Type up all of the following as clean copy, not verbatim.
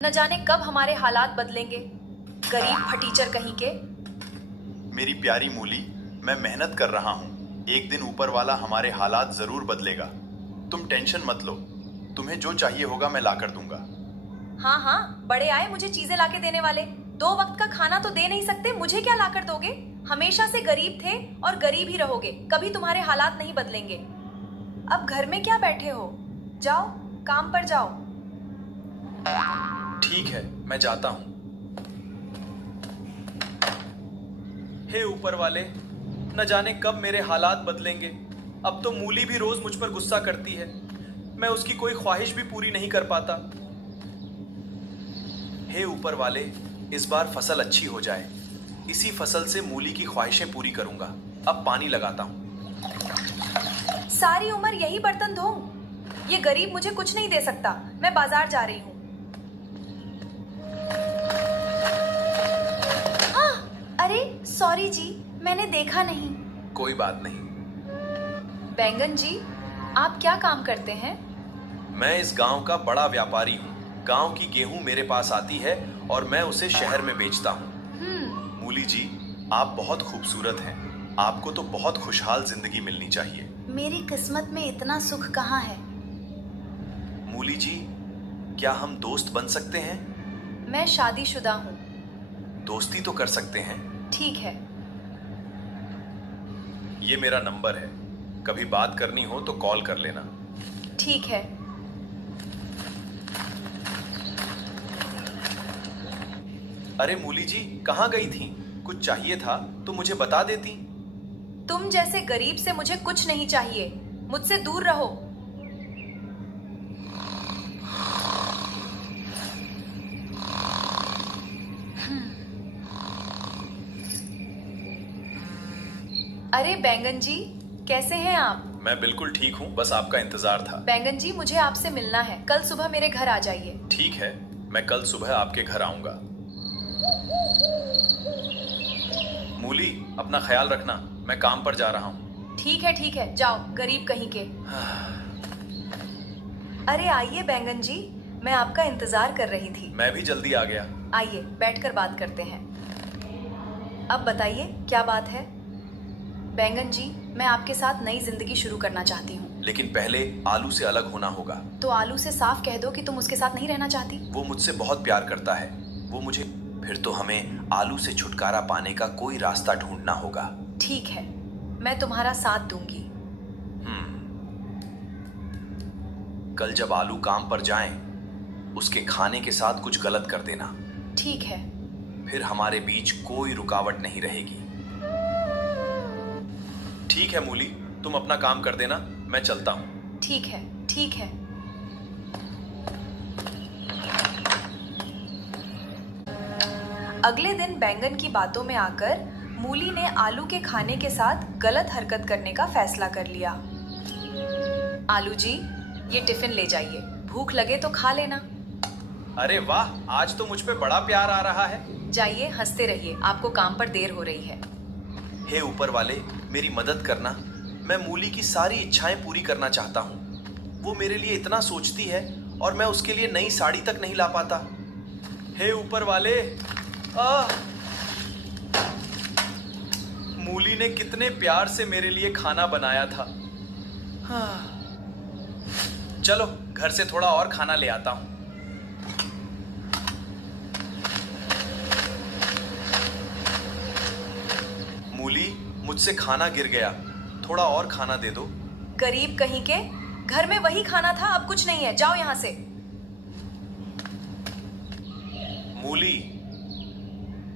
न जाने कब हमारे हालात बदलेंगे। गरीब फटीचर कहीं के। मेरी प्यारी मूली, मैं मेहनत कर रहा हूँ। एक दिन ऊपर वाला हमारे हालात जरूर बदलेगा। तुम टेंशन मत लो। तुम्हें जो चाहिए होगा मैं ला कर दूंगा। हाँ हाँ, बड़े आए मुझे चीजें लाके देने वाले। 2 वक्त का खाना तो दे नहीं सकते, मुझे क्या लाकर दोगे? हमेशा से गरीब थे और गरीब ही रहोगे, कभी तुम्हारे हालात नहीं बदलेंगे। अब घर में क्या बैठे हो, जाओ काम पर जाओ। ठीक है, मैं जाता हूँ। हे ऊपर वाले, न जाने कब मेरे हालात बदलेंगे। अब तो मूली भी रोज मुझ पर गुस्सा करती है। मैं उसकी कोई ख्वाहिश भी पूरी नहीं कर पाता। हे ऊपर वाले, इस बार फसल अच्छी हो जाए। इसी फसल से मूली की ख्वाहिशें पूरी करूंगा। अब पानी लगाता हूँ। सारी उम्र यही बर्तन धोऊं? ये गरीब मुझे कुछ नहीं दे सकता। मैं बाजार जा रही हूँ। अरे सॉरी जी, मैंने देखा नहीं। कोई बात नहीं। बैंगन जी, आप क्या काम करते हैं? मैं इस गांव का बड़ा व्यापारी हूँ। गांव की गेहूं मेरे पास आती है और मैं उसे शहर में बेचता हूँ। मूली जी, आप बहुत खूबसूरत हैं। आपको तो बहुत खुशहाल जिंदगी मिलनी चाहिए। मेरी किस्मत में इतना सुख कहाँ है। मूली जी, क्या हम दोस्त बन सकते हैं? मैं शादीशुदा हूँ। दोस्ती तो कर सकते हैं। ठीक है। ये मेरा नंबर है, कभी बात करनी हो तो कॉल कर लेना। ठीक है। अरे मूली जी, कहाँ गई थी? कुछ चाहिए था तो मुझे बता देती। तुम जैसे गरीब से मुझे कुछ नहीं चाहिए, मुझसे दूर रहो। अरे बैंगन जी, कैसे हैं आप? मैं बिल्कुल ठीक हूँ, बस आपका इंतजार था। बैंगन जी, मुझे आपसे मिलना है। कल सुबह मेरे घर आ जाइए। ठीक है, मैं कल सुबह आपके घर आऊंगा। मूली, अपना ख्याल रखना, मैं काम पर जा रहा हूँ। ठीक है, जाओ गरीब कहीं के। अरे आइए बैंगन जी, मैं आपका इंतजार कर रही थी। मैं भी जल्दी आ गया। आइए बैठकर बात करते हैं। अब बताइए क्या बात है? बैंगन जी, मैं आपके साथ नई जिंदगी शुरू करना चाहती हूँ। लेकिन पहले आलू से अलग होना होगा। तो आलू से साफ कह दो कि तुम उसके साथ नहीं रहना चाहती। वो मुझसे बहुत प्यार करता है। वो मुझे फिर तो हमें आलू से छुटकारा पाने का कोई रास्ता ढूंढना होगा। ठीक है, मैं तुम्हारा साथ दूंगी। कल जब आलू काम पर जाएं, उसके खाने के साथ कुछ गलत कर देना। ठीक है। फिर हमारे बीच कोई रुकावट नहीं रहेगी। ठीक है मूली, तुम अपना काम कर देना, मैं चलता हूँ। ठीक है, ठीक है। अगले दिन बैंगन की बातों में आकर मूली ने आलू के खाने के साथ गलत हरकत करने का फैसला कर लिया। आलू जी, ये टिफिन ले जाइए, भूख लगे तो खा लेना। अरे वाह, आज तो मुझ पे बड़ा प्यार आ रहा है। जाइए, हंसते रहिए, आपको काम पर देर हो रही है। हे ऊपर वाले, मेरी मदद करना। मैं मूली की सारी इच्छाएं पूरी करना चाहता हूँ। वो मेरे लिए इतना सोचती है और मैं उसके लिए नई साड़ी तक नहीं ला पाता। हे ऊपर वाले, मूली ने कितने प्यार से मेरे लिए खाना बनाया था। चलो घर से थोड़ा और खाना ले आता हूँ। मूली, मुझसे खाना गिर गया, थोड़ा और खाना दे दो। गरीब कहीं के, घर में वही खाना था, अब कुछ नहीं है, जाओ यहाँ से। मूली,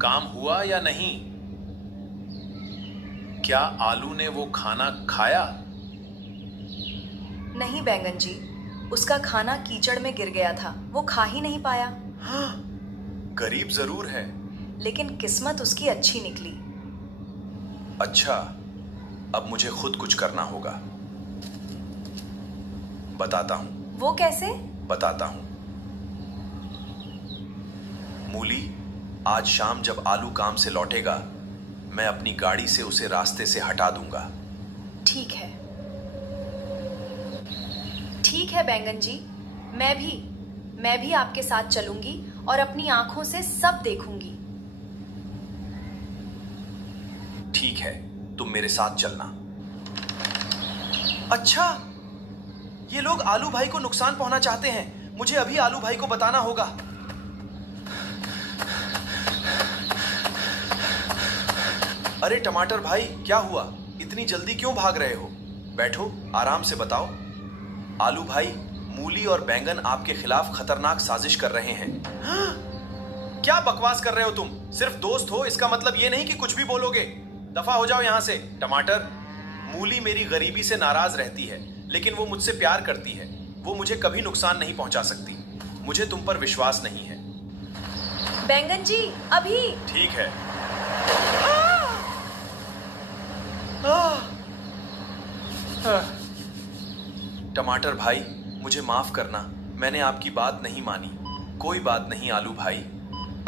काम हुआ या नहीं? क्या आलू ने वो खाना खाया? नहीं बैंगन जी, उसका खाना कीचड़ में गिर गया था, वो खा ही नहीं पाया। हाँ, गरीब जरूर है। लेकिन किस्मत उसकी अच्छी निकली। अच्छा, अब मुझे खुद कुछ करना होगा। बताता हूँ। वो कैसे? बताता हूँ। मूली, आज शाम जब आलू काम से लौटेगा, मैं अपनी गाड़ी से उसे रास्ते से हटा दूंगा। ठीक है। ठीक है बैंगन जी, मैं भी आपके साथ चलूंगी और अपनी आंखों से सब देखूंगी। ठीक है, तुम मेरे साथ चलना। अच्छा, ये लोग आलू भाई को नुकसान पहुंचाना चाहते हैं। मुझे अभी आलू भाई को बताना होगा। अरे टमाटर भाई, क्या हुआ? इतनी जल्दी क्यों भाग रहे हो? बैठो, आराम से बताओ। आलू भाई, मूली और बैंगन आपके खिलाफ खतरनाक साजिश कर रहे हैं। क्या बकवास कर रहे हो तुम? सिर्फ दोस्त हो, इसका मतलब ये नहीं कि कुछ भी बोलोगे। दफा हो जाओ यहां से। टमाटर, मूली मेरी गरीबी से नाराज रहती है, लेकिन वो मुझसे प्यार करती है। वो मुझे कभी नुकसान नहीं पहुंचा सकती। मुझे तुम पर विश्वास नहीं है। बैंगन जी, अभी। ठीक है। टमाटर भाई, मुझे माफ करना, मैंने आपकी बात नहीं मानी। कोई बात नहीं आलू भाई,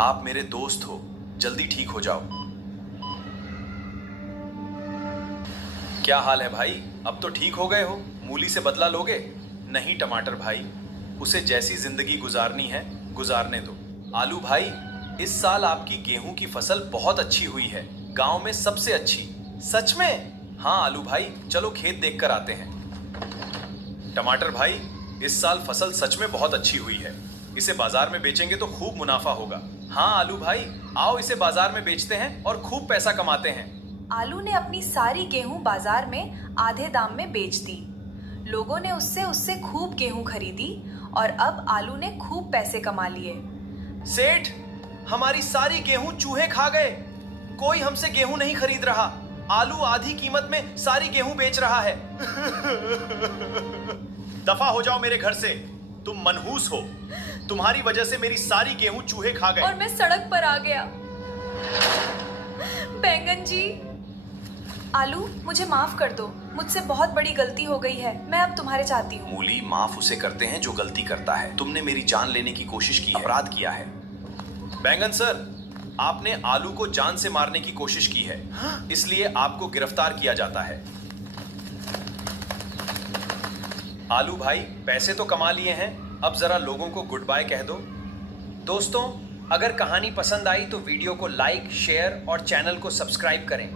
आप मेरे दोस्त हो। जल्दी ठीक हो जाओ। क्या हाल है भाई? अब तो ठीक हो गए हो? मूली से बदला लोगे? नहीं टमाटर भाई, उसे जैसी जिंदगी गुजारनी है गुजारने दो। आलू भाई, इस साल आपकी गेहूं की फसल बहुत अच्छी हुई है, गांव में सबसे अच्छी। सच में? हाँ आलू भाई, चलो खेत देखकर आते हैं। टमाटर भाई, इस साल फसल सच में बहुत अच्छी हुई है। इसे बाजार में बेचेंगे तो खूब मुनाफा होगा। हाँ आलू भाई, आओ इसे बाजार में बेचते हैं और खूब पैसा कमाते हैं। आलू ने अपनी सारी गेहूं बाजार में आधे दाम में बेच दी। लोगों ने उससे खूब गेहूं खरीदी और अब आलू ने खूब पैसे कमा लिए। सेठ, हमारी सारी गेहूं चूहे खा गए। कोई हमसे गेहूं नहीं खरीद रहा। आलू आधी कीमत में सारी गेहूं बेच रहा है। दफा हो जाओ मेरे घर से। तुम मनहूस हो। तुम्हारी वजह से मेरी सारी गेहूं चूहे खा गए। और मैं सड़क पर आ गया। बैंगन जी, आलू, मुझे माफ कर दो। मुझसे बहुत बड़ी गलती हो गई है। मैं अब तुम्हारे चाहती हूँ। मूली, माफ उसे करते हैं जो गलती करता है। तुमने मेरी जान लेने की कोशिश की है, अपराध किया है। बैंगन सर, आपने आलू को जान से मारने की कोशिश की है, इसलिए आपको गिरफ्तार किया जाता है। आलू भाई, पैसे तो कमा लिए हैं, अब जरा लोगों को गुड बाय कह दो। दोस्तों, अगर कहानी पसंद आई तो वीडियो को लाइक, शेयर और चैनल को सब्सक्राइब करें।